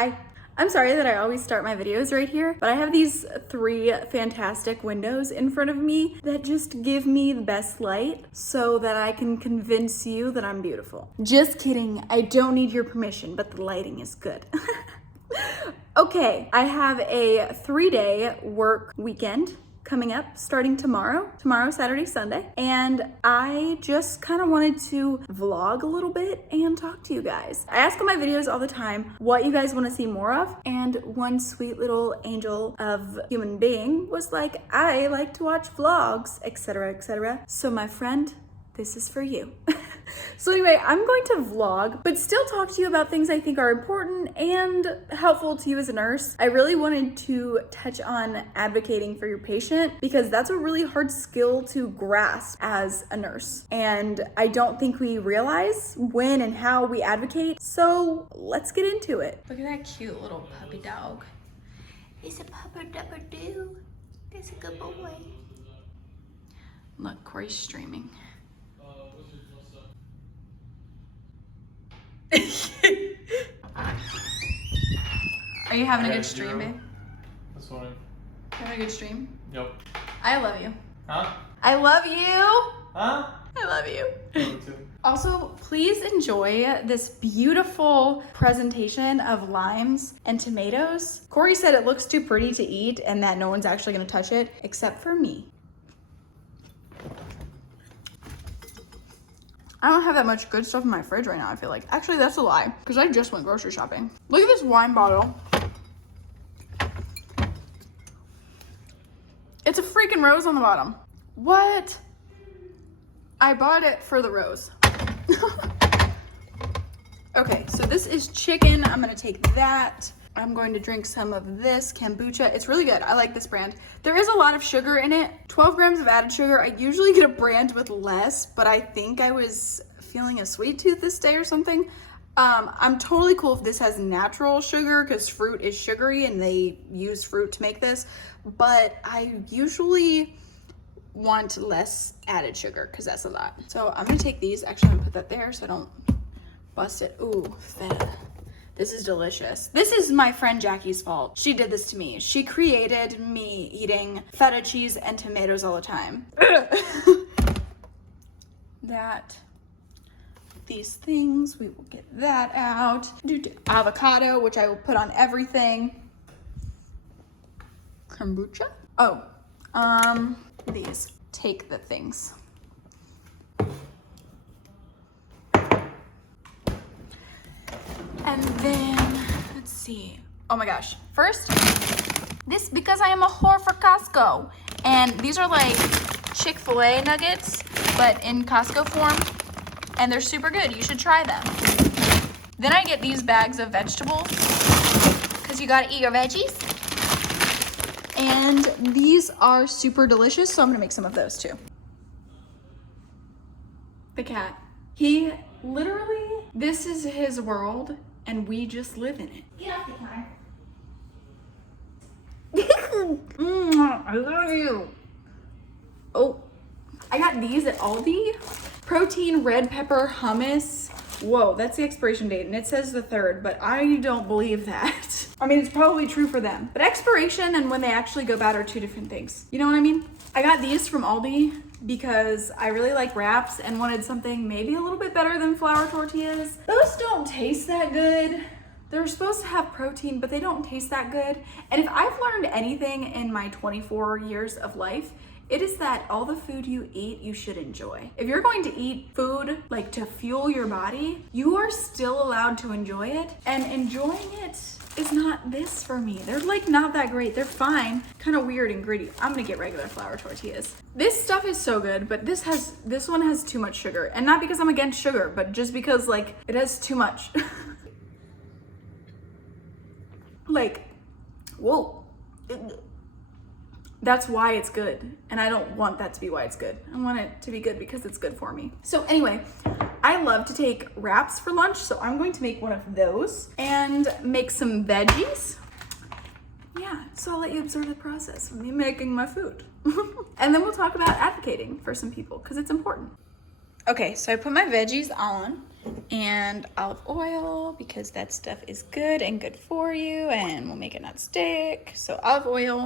Hi. I'm sorry that I always start my videos right here, but I have these 3 fantastic windows in front of me that just give me the best light so that I can convince you that I'm beautiful. Just kidding, I don't need your permission, but the lighting is good. Okay, I have a 3-day work weekend coming up starting tomorrow, Saturday, Sunday, and I just kind of wanted to vlog a little bit and talk to you guys. I ask in my videos all the time what you guys want to see more of, and one sweet little angel of human being was like, I like to watch vlogs, etc., etc. So my friend, this is for you. So anyway, I'm going to vlog, but still talk to you about things I think are important and helpful to you as a nurse. I really wanted to touch on advocating for your patient because that's a really hard skill to grasp as a nurse. And I don't think we realize when and how we advocate. So let's get into it. Look at that cute little puppy dog. He's a pupper-dupper-doo. He's a good boy. Look, Corey's streaming. Are you having a good stream, babe? That's fine. You having a good stream? Yep. I love you. Huh? I love you. Huh? I love you. Me too. Also, please enjoy this beautiful presentation of limes and tomatoes. Corey said it looks too pretty to eat and that no one's actually gonna touch it except for me. I don't have that much good stuff in my fridge right now, I feel like. Actually, that's a lie, because I just went grocery shopping. Look at this wine bottle. It's a freaking rose on the bottom. What? I bought it for the rose. Okay, so this is chicken. I'm gonna take that. I'm going to drink some of this kombucha. It's really good. I like this brand. There is a lot of sugar in it. 12 grams of added sugar. I usually get a brand with less, but I think I was feeling a sweet tooth this day or something. I'm totally cool if this has natural sugar because fruit is sugary and they use fruit to make this, but I usually want less added sugar because that's a lot. So I'm gonna take these. Actually, I'm gonna put that there so I don't bust it. Ooh, feta. This is delicious. This is my friend Jackie's fault. She did this to me. She created me eating feta cheese and tomatoes all the time. These things, we will get that out. Avocado, which I will put on everything. Kombucha. Oh, these. Take the things. And then, let's see. Oh my gosh. First, this, because I am a whore for Costco. And these are like Chick-fil-A nuggets, but in Costco form. And they're super good. You should try them. Then I get these bags of vegetables, because you gotta eat your veggies. And these are super delicious, so I'm gonna make some of those too. The cat. He literally, this is his world. And we just live in it. Get off the counter. I love you. Oh, I got these at Aldi. Protein red pepper hummus. Whoa, that's the expiration date and it says the 3rd, but I don't believe that. I mean, it's probably true for them, but expiration and when they actually go bad are 2 different things. You know what I mean? I got these from Aldi because I really like wraps and wanted something maybe a little bit better than flour tortillas. Those don't taste that good. They're supposed to have protein, but they don't taste that good. And if I've learned anything in my 24 years of life, it is that all the food you eat, you should enjoy. If you're going to eat food like to fuel your body, you are still allowed to enjoy it. And enjoying it is not this for me. They're like not that great. They're fine, kind of weird and gritty. I'm gonna get regular flour tortillas. This stuff is so good, but this one has too much sugar. And not because I'm against sugar, but just because like it has too much. Like, whoa. That's why it's good. And I don't want that to be why it's good. I want it to be good because it's good for me. So anyway, I love to take wraps for lunch. So I'm going to make one of those and make some veggies. Yeah, so I'll let you observe the process of me making my food. And then we'll talk about advocating for some people because it's important. Okay, so I put my veggies on and olive oil because that stuff is good and good for you and will make it not stick. So olive oil.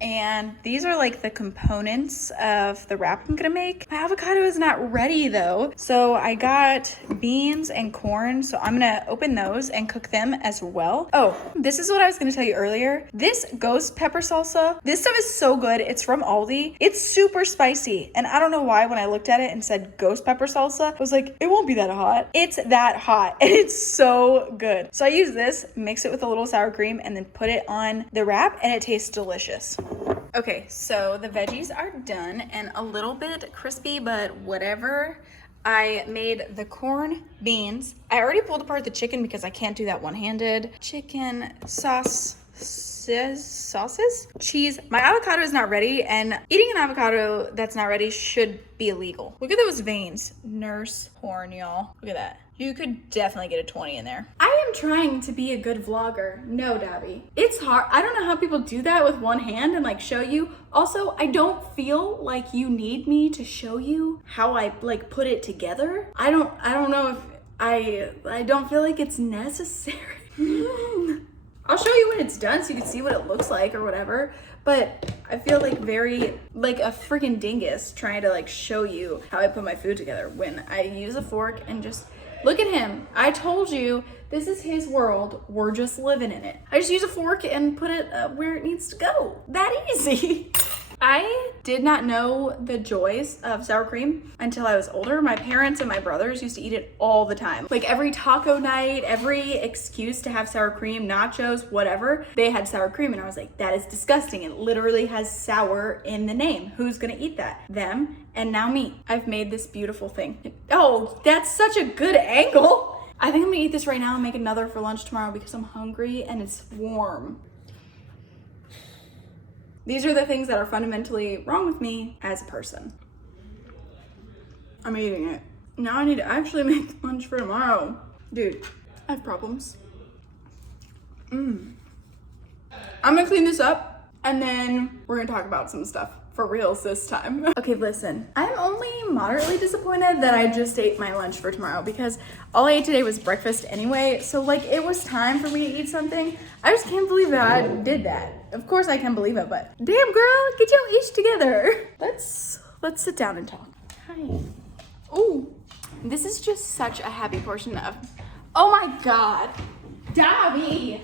And these are like the components of the wrap I'm gonna make. My avocado is not ready though. So I got beans and corn. So I'm gonna open those and cook them as well. Oh, this is what I was gonna tell you earlier. This ghost pepper salsa, this stuff is so good. It's from Aldi. It's super spicy. And I don't know why when I looked at it and said ghost pepper salsa, I was like, it won't be that hot. It's that hot and it's so good. So I use this, mix it with a little sour cream and then put it on the wrap and it tastes delicious. Okay, so the veggies are done and a little bit crispy, but whatever. I made the corn, beans. I already pulled apart the chicken because I can't do that one-handed. Chicken, sauces, cheese. My avocado is not ready, and eating an avocado that's not ready should be illegal. Look at those veins. Nurse horn, y'all. Look at that. You could definitely get a 20 in there. I am trying to be a good vlogger. No, Dabby. It's hard. I don't know how people do that with one hand and like show you. Also, I don't feel like you need me to show you how I like put it together. I don't know if I don't feel like it's necessary. I'll show you when it's done so you can see what it looks like or whatever. But I feel like very like a freaking dingus trying to like show you how I put my food together when I use a fork and just look at him. I told you, this is his world. We're just living in it. I just use a fork and put it where it needs to go. That easy. I did not know the joys of sour cream until I was older. My parents and my brothers used to eat it all the time. Like every taco night, every excuse to have sour cream, nachos, whatever, they had sour cream. And I was like, that is disgusting. It literally has sour in the name. Who's gonna eat that? Them, and now me. I've made this beautiful thing. Oh, that's such a good angle. I think I'm gonna eat this right now and make another for lunch tomorrow because I'm hungry and it's warm. These are the things that are fundamentally wrong with me as a person. I'm eating it. Now I need to actually make lunch for tomorrow. Dude, I have problems. I'm gonna clean this up and then we're gonna talk about some stuff for reals this time. Okay, listen, I'm only moderately disappointed that I just ate my lunch for tomorrow because all I ate today was breakfast anyway. So like it was time for me to eat something. I just can't believe that I did that. Of course I can believe it, but damn girl, get your ish together. Let's sit down and talk. Hi. Ooh, this is just such a happy portion of, oh my God, Dobby.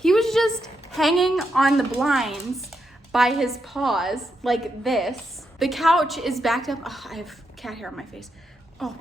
He was just hanging on the blinds by his paws like this. The couch is backed up. Oh, I have cat hair on my face. Oh.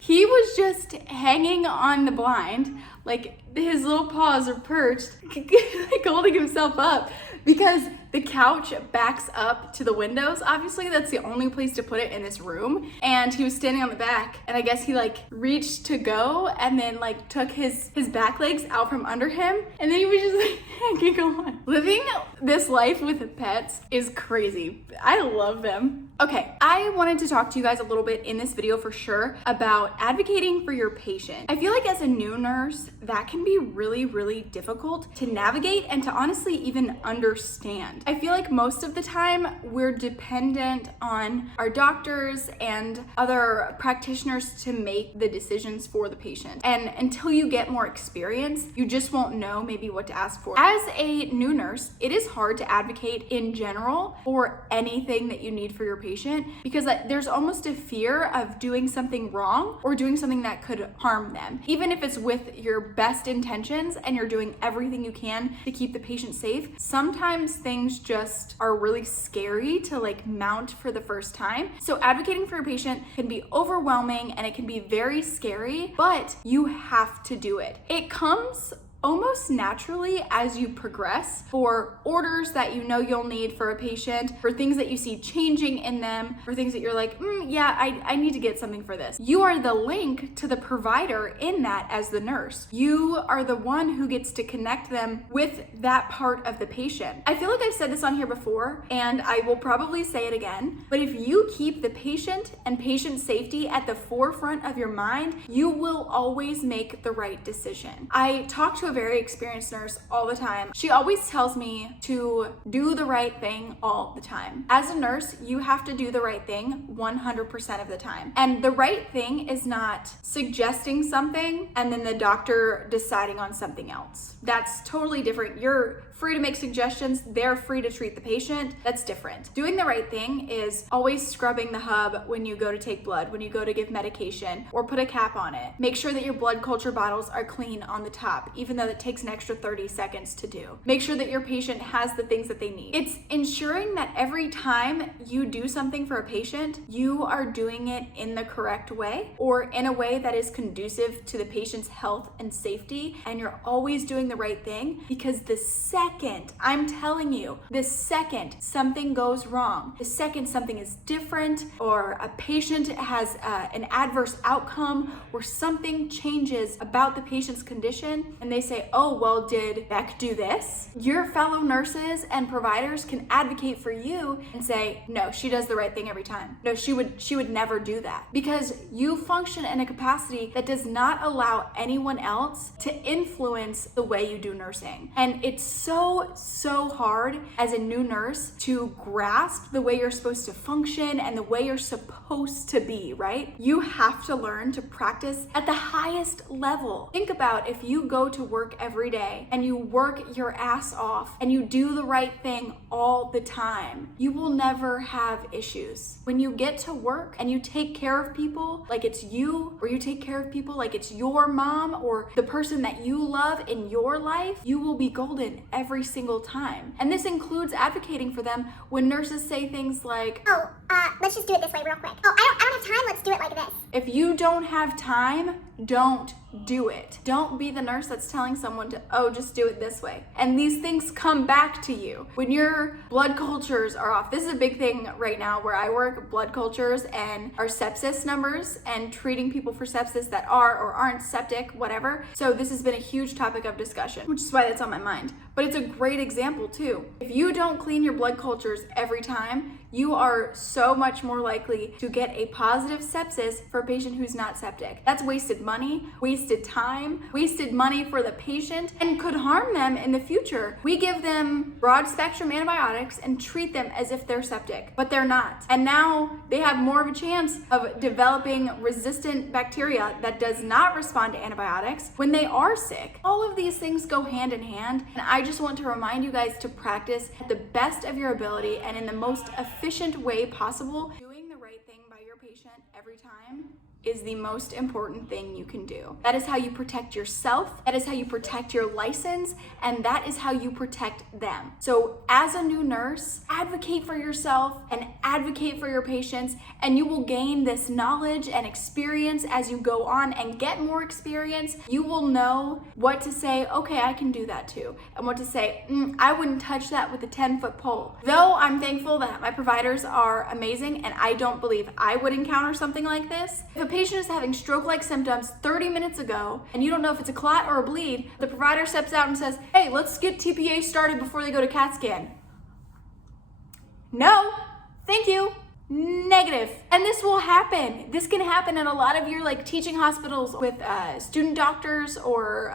He was just hanging on the blind, like his little paws are perched, like holding himself up because the couch backs up to the windows. Obviously, that's the only place to put it in this room. And he was standing on the back, and I guess he like reached to go and then like took his back legs out from under him, and then he was just like hanging on. Living this life with pets is crazy. I love them. Okay, I wanted to talk to you guys a little bit in this video for sure about advocating for your patient. I feel like as a new nurse, that can be really, really difficult to navigate and to honestly even understand. I feel like most of the time we're dependent on our doctors and other practitioners to make the decisions for the patient. And until you get more experience, you just won't know maybe what to ask for. As a new nurse, it is hard to advocate in general for anything that you need for your patient because there's almost a fear of doing something wrong or doing something that could harm them. Even if it's with your best intentions and you're doing everything you can to keep the patient safe, sometimes things just are really scary to like mount for the first time. So advocating for your patient can be overwhelming and it can be very scary, but you have to do it. It comes almost naturally as you progress for orders that you know you'll need for a patient, for things that you see changing in them, for things that you're like, yeah, I need to get something for this. You are the link to the provider in that as the nurse. You are the one who gets to connect them with that part of the patient. I feel like I've said this on here before, and I will probably say it again, but if you keep the patient and patient safety at the forefront of your mind, you will always make the right decision. I talked to a very experienced nurse all the time. She always tells me to do the right thing all the time. As a nurse, you have to do the right thing 100% of the time. And the right thing is not suggesting something and then the doctor deciding on something else. That's totally different. You're free to make suggestions. They're free to treat the patient. That's different. Doing the right thing is always scrubbing the hub when you go to take blood, when you go to give medication, or put a cap on it. Make sure that your blood culture bottles are clean on the top, even though it takes an extra 30 seconds to do. Make sure that your patient has the things that they need. It's ensuring that every time you do something for a patient, you are doing it in the correct way or in a way that is conducive to the patient's health and safety, and you're always doing the right thing, because the second, I'm telling you, the second something goes wrong, the second something is different, or a patient has an adverse outcome, or something changes about the patient's condition, and they say, oh, well, did Beck do this? Your fellow nurses and providers can advocate for you and say, no, she does the right thing every time. No, she would never do that, because you function in a capacity that does not allow anyone else to influence the way you do nursing. And it's so hard as a new nurse to grasp the way you're supposed to function and the way you're supposed to be, right? You have to learn to practice at the highest level. Think about if you go to work every day and you work your ass off and you do the right thing all the time, you will never have issues. When you get to work and you take care of people like it's you, or you take care of people like it's your mom or the person that you love in your life, you will be golden every single time. And this includes advocating for them when nurses say things like, oh, let's just do it this way real quick. Oh, I don't have time, let's do it like this. If you don't have time, don't do it. Don't be the nurse that's telling someone to, oh, just do it this way. And these things come back to you. When your blood cultures are off, this is a big thing right now where I work, blood cultures and our sepsis numbers and treating people for sepsis that are or aren't septic, whatever. So this has been a huge topic of discussion, which is why that's on my mind. But it's a great example too. If you don't clean your blood cultures every time, you are so much more likely to get a positive sepsis for a patient who's not septic. That's wasted money, wasted time, wasted money for the patient, and could harm them in the future. We give them broad spectrum antibiotics and treat them as if they're septic, but they're not. And now they have more of a chance of developing resistant bacteria that does not respond to antibiotics when they are sick. All of these things go hand in hand, and I just want to remind you guys to practice at the best of your ability and in the most efficient way possible. Doing the right thing by your patient every time is the most important thing you can do. That is how you protect yourself, that is how you protect your license, and that is how you protect them. So as a new nurse, advocate for yourself and advocate for your patients, and you will gain this knowledge and experience as you go on and get more experience. You will know what to say, okay, I can do that too, and what to say, I wouldn't touch that with a 10-foot pole. Though I'm thankful that my providers are amazing, and I don't believe I would encounter something like this. If a patient is having stroke-like symptoms 30 minutes ago and you don't know if it's a clot or a bleed, the provider steps out and says, hey, let's get TPA started before they go to CAT scan. No, thank you. Negative. And this will happen. This can happen in a lot of your teaching hospitals with student doctors or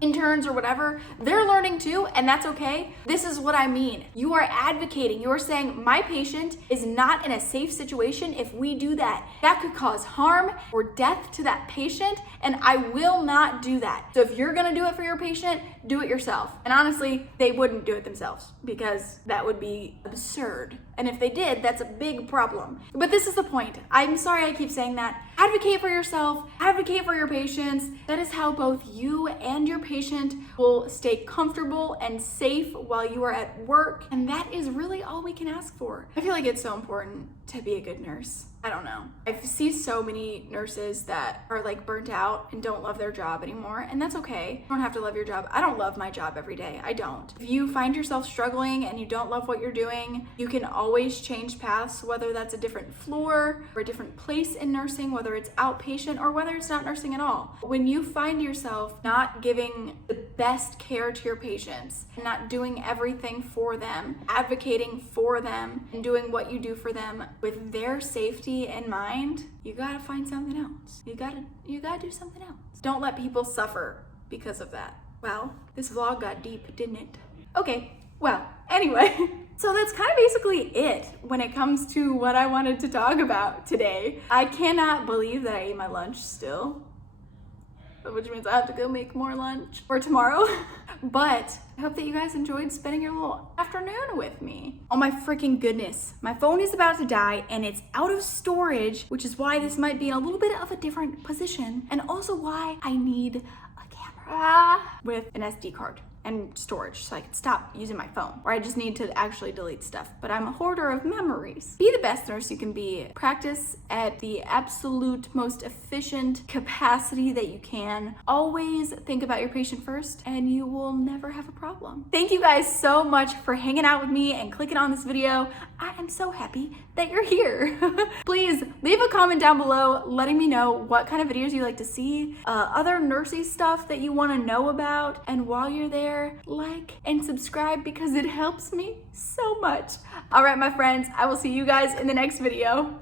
interns or whatever. They're learning too, and that's okay. This is what I mean. You are advocating. You are saying my patient is not in a safe situation if we do that. That could cause harm or death to that patient, and I will not do that. So if you're gonna do it for your patient, do it yourself. And honestly, they wouldn't do it themselves because that would be absurd. And if they did, that's a big problem. But this is the point. I'm sorry I keep saying that. Advocate for yourself, advocate for your patients. That is how both you and your patient will stay comfortable and safe while you are at work. And that is really all we can ask for. I feel like it's so important to be a good nurse. I don't know. I see so many nurses that are burnt out and don't love their job anymore, and that's okay. You don't have to love your job. I don't love my job every day. I don't. If you find yourself struggling and you don't love what you're doing, you can always change paths, whether that's a different floor or a different place in nursing, whether it's outpatient or whether it's not nursing at all. When you find yourself not giving the best care to your patients, and not doing everything for them, advocating for them, and doing what you do for them with their safety in mind, you gotta find something else. You gotta do something else. Don't let people suffer because of that. Wow, this vlog got deep, didn't it? Okay, well, anyway. So that's kind of basically it when it comes to what I wanted to talk about today. I cannot believe that I ate my lunch still, which means I have to go make more lunch for tomorrow. But I hope that you guys enjoyed spending your little afternoon with me. Oh my freaking goodness. My phone is about to die and it's out of storage, which is why this might be in a little bit of a different position, and also why I need a camera with an SD card and storage so I can stop using my phone, or I just need to actually delete stuff. But I'm a hoarder of memories. Be the best nurse you can be. Practice at the absolute most efficient capacity that you can. Always think about your patient first and you will never have a problem. Thank you guys so much for hanging out with me and clicking on this video. I am so happy that you're here. Please leave a comment down below letting me know what kind of videos you like to see, other nursing stuff that you want to know about, and while you're there, like and subscribe because it helps me so much. All right, my friends, I will see you guys in the next video.